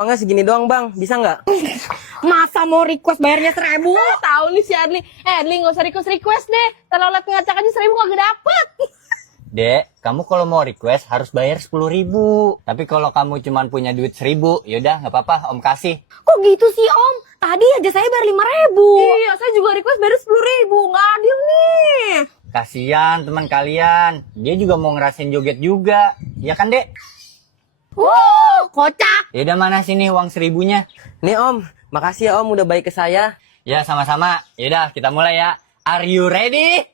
Enggak segini doang bang, bisa nggak? Masa mau request bayarnya 1.000? Tahu nih si Adli. Adli nggak usah request deh. Kalau liat ngacak aja 1.000 kagak dapet. Dek, kamu kalau mau request harus bayar 10.000. Tapi kalau kamu cuma punya duit 1.000, yaudah nggak apa-apa, Om kasih. Kok gitu sih Om? Tadi aja saya bayar 5.000. Iya, saya juga request bayar 10.000. Nggak adil nih. Kasian teman kalian, dia juga mau ngerasain joget juga, ya kan Dek? Wow, kocak. Yaudah mana sini uang 1.000-nya? Nih om, makasih ya om udah baik ke saya. Ya sama-sama. Yaudah kita mulai ya. Are you ready?